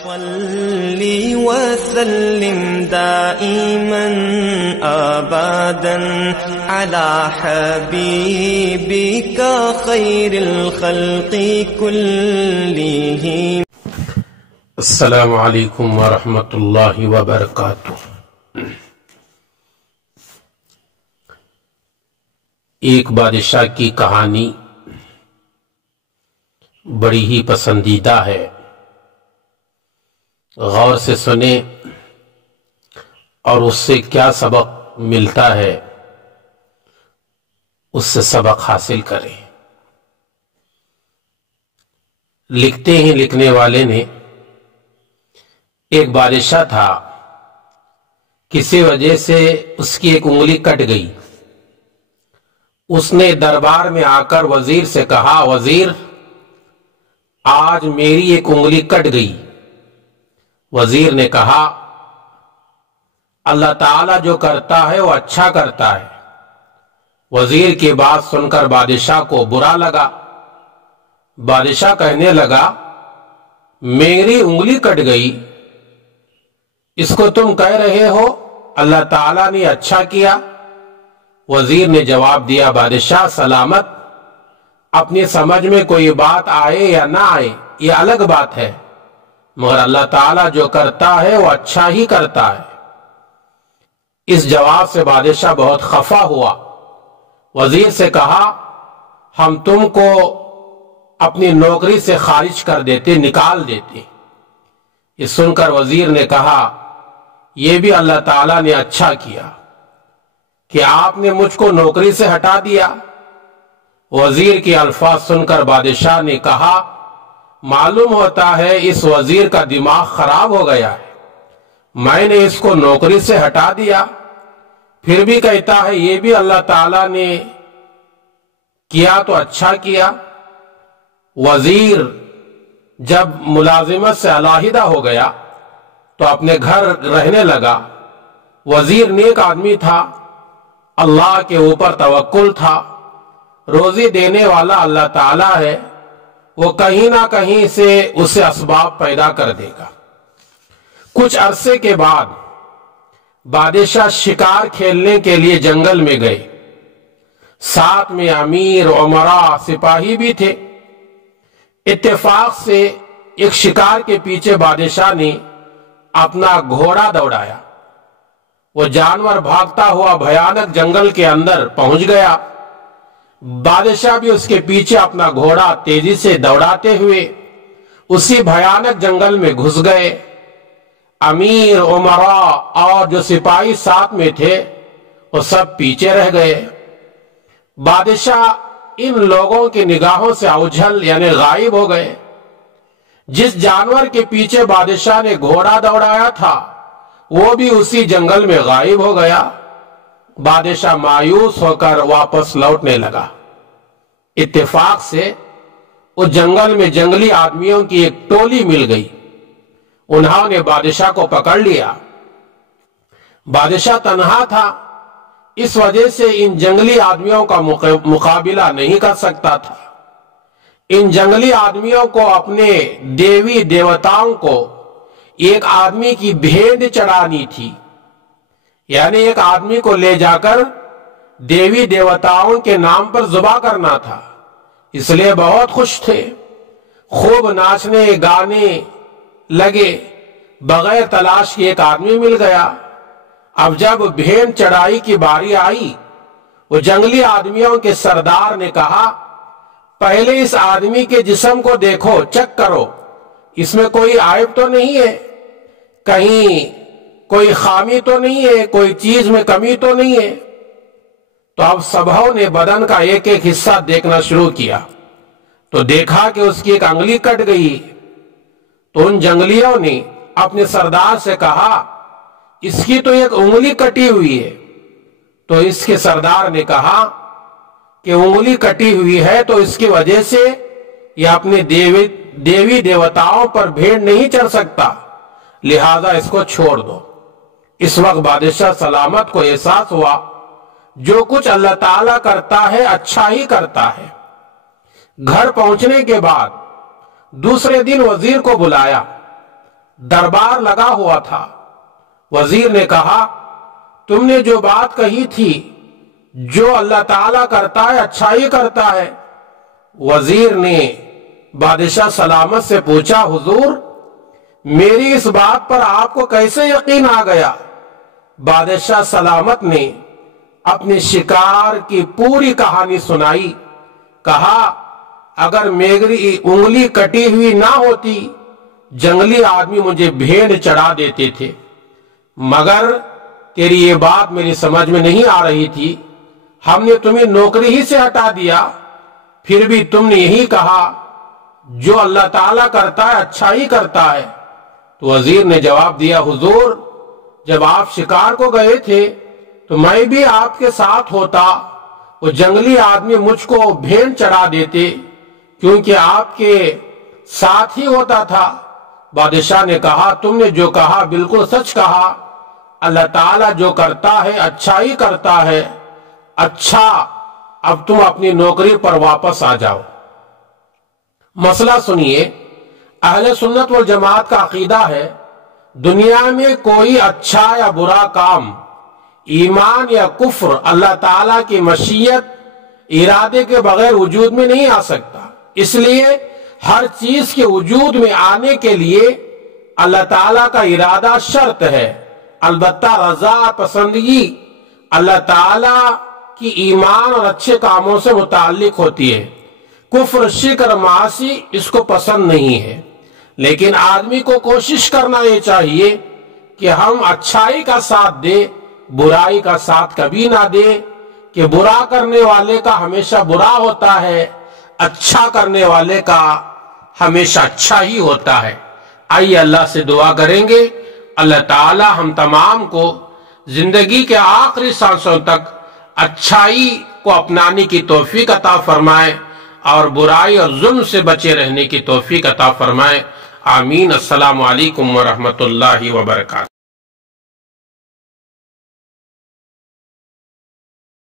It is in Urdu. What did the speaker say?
صلی وسلم دائما ابدا على حبیبک خیر الخلق كلهم۔ السلام علیکم ورحمۃ اللہ وبرکاتہ۔ ایک بادشاہ کی کہانی بڑی ہی پسندیدہ ہے، غور سے سنیں اور اس سے کیا سبق ملتا ہے اس سے سبق حاصل کریں۔ لکھتے ہیں لکھنے والے نے، ایک بادشاہ تھا، کسی وجہ سے اس کی ایک انگلی کٹ گئی۔ اس نے دربار میں آ کر وزیر سے کہا، وزیر آج میری ایک انگلی کٹ گئی۔ وزیر نے کہا، اللہ تعالیٰ جو کرتا ہے وہ اچھا کرتا ہے۔ وزیر کی بات سن کر بادشاہ کو برا لگا۔ بادشاہ کہنے لگا، میری انگلی کٹ گئی، اس کو تم کہہ رہے ہو اللہ تعالیٰ نے اچھا کیا؟ وزیر نے جواب دیا، بادشاہ سلامت، اپنی سمجھ میں کوئی بات آئے یا نہ آئے یہ الگ بات ہے، مگر اللہ تعالیٰ جو کرتا ہے وہ اچھا ہی کرتا ہے۔ اس جواب سے بادشاہ بہت خفا ہوا۔ وزیر سے کہا، ہم تم کو اپنی نوکری سے خارج کر دیتے، نکال دیتے۔ یہ سن کر وزیر نے کہا، یہ بھی اللہ تعالیٰ نے اچھا کیا کہ آپ نے مجھ کو نوکری سے ہٹا دیا۔ وزیر کے الفاظ سن کر بادشاہ نے کہا، معلوم ہوتا ہے اس وزیر کا دماغ خراب ہو گیا ہے، میں نے اس کو نوکری سے ہٹا دیا، پھر بھی کہتا ہے یہ بھی اللہ تعالیٰ نے کیا تو اچھا کیا۔ وزیر جب ملازمت سے علیحدہ ہو گیا تو اپنے گھر رہنے لگا۔ وزیر نیک آدمی تھا، اللہ کے اوپر توکل تھا، روزی دینے والا اللہ تعالیٰ ہے، وہ کہیں نہ کہیں سے اسے اسباب پیدا کر دے گا۔ کچھ عرصے کے بعد بادشاہ شکار کھیلنے کے لیے جنگل میں گئے، ساتھ میں امیر، امراء، سپاہی بھی تھے۔ اتفاق سے ایک شکار کے پیچھے بادشاہ نے اپنا گھوڑا دوڑایا۔ وہ جانور بھاگتا ہوا بھیانک جنگل کے اندر پہنچ گیا۔ بادشاہ بھی اس کے پیچھے اپنا گھوڑا تیزی سے دوڑاتے ہوئے اسی بھیانک جنگل میں گھس گئے۔ امیر، امراء اور جو سپاہی ساتھ میں تھے وہ سب پیچھے رہ گئے۔ بادشاہ ان لوگوں کی نگاہوں سے اوجھل یعنی غائب ہو گئے۔ جس جانور کے پیچھے بادشاہ نے گھوڑا دوڑایا تھا وہ بھی اسی جنگل میں غائب ہو گیا۔ بادشاہ مایوس ہو کر واپس لوٹنے لگا۔ اتفاق سے اس جنگل میں جنگلی آدمیوں کی ایک ٹولی مل گئی۔ انہوں نے بادشاہ کو پکڑ لیا۔ بادشاہ تنہا تھا، اس وجہ سے ان جنگلی آدمیوں کا مقابلہ نہیں کر سکتا تھا۔ ان جنگلی آدمیوں کو اپنے دیوی دیوتاؤں کو ایک آدمی کی بھیڑ چڑھانی تھی، یعنی ایک آدمی کو لے جا کر دیوی دیوتاؤں کے نام پر ذبح کرنا تھا، اس لیے بہت خوش تھے، خوب ناچنے گانے لگے۔ بغیر تلاش کے ایک آدمی مل گیا۔ اب جب بھیڑ چڑھائی کی باری آئی، وہ جنگلی آدمیوں کے سردار نے کہا، پہلے اس آدمی کے جسم کو دیکھو، چیک کرو، اس میں کوئی عیب تو نہیں ہے، کہیں کوئی خامی تو نہیں ہے، کوئی چیز میں کمی تو نہیں ہے۔ تو اب سبھوں نے بدن کا ایک ایک حصہ دیکھنا شروع کیا تو دیکھا کہ اس کی ایک انگلی کٹ گئی۔ تو ان جنگلیوں نے اپنے سردار سے کہا، اس کی تو ایک انگلی کٹی ہوئی ہے۔ تو اس کے سردار نے کہا کہ انگلی کٹی ہوئی ہے تو اس کی وجہ سے یہ اپنے دیوی دیوتاؤں پر بھیڑ نہیں چڑھ سکتا، لہذا اس کو چھوڑ دو۔ اس وقت بادشاہ سلامت کو احساس ہوا جو کچھ اللہ تعالیٰ کرتا ہے اچھا ہی کرتا ہے۔ گھر پہنچنے کے بعد دوسرے دن وزیر کو بلایا۔ دربار لگا ہوا تھا۔ وزیر نے کہا تم نے جو بات کہی تھی جو اللہ تعالیٰ کرتا ہے اچھائی کرتا ہے۔ وزیر نے بادشاہ سلامت سے پوچھا حضور میری اس بات پر آپ کو کیسے یقین آ گیا؟ بادشاہ سلامت نے اپنے شکار کی پوری کہانی سنائی۔ کہا اگر میری انگلی کٹی ہوئی نہ ہوتی جنگلی آدمی مجھے بھیڑ چڑھا دیتے تھے، مگر تیری یہ بات میری سمجھ میں نہیں آ رہی تھی، ہم نے تمہیں نوکری ہی سے ہٹا دیا، پھر بھی تم نے یہی کہا جو اللہ تعالیٰ کرتا ہے اچھائی کرتا ہے۔ تو وزیر نے جواب دیا حضور جب آپ شکار کو گئے تھے تو میں بھی آپ کے ساتھ ہوتا، وہ جنگلی آدمی مجھ کو بھیڑ چڑھا دیتے کیونکہ آپ کے ساتھ ہی ہوتا تھا۔ بادشاہ نے کہا تم نے جو کہا بالکل سچ کہا، اللہ تعالیٰ جو کرتا ہے اچھائی کرتا ہے۔ اچھا اب تم اپنی نوکری پر واپس آ جاؤ۔ مسئلہ سنیے، اہل سنت والجماعت کا عقیدہ ہے دنیا میں کوئی اچھا یا برا کام ایمان یا کفر اللہ تعالیٰ کی مشیت ارادے کے بغیر وجود میں نہیں آ سکتا، اس لیے ہر چیز کے وجود میں آنے کے لیے اللہ تعالیٰ کا ارادہ شرط ہے۔ البتہ رضا پسندگی اللہ تعالیٰ کی ایمان اور اچھے کاموں سے متعلق ہوتی ہے۔ کفر شرک اور معاصی اس کو پسند نہیں ہے، لیکن آدمی کو کوشش کرنا یہ چاہیے کہ ہم اچھائی کا ساتھ دیں، برائی کا ساتھ کبھی نہ دیں، کہ برا کرنے والے کا ہمیشہ برا ہوتا ہے، اچھا کرنے والے کا ہمیشہ اچھا ہی ہوتا ہے۔ آئیے اللہ سے دعا کریں گے اللہ تعالی ہم تمام کو زندگی کے آخری سانسوں تک اچھائی کو اپنانے کی توفیق عطا فرمائے اور برائی اور ظلم سے بچے رہنے کی توفیق عطا فرمائے۔ آمین۔ السلام علیکم ورحمۃ اللہ وبرکاتہ۔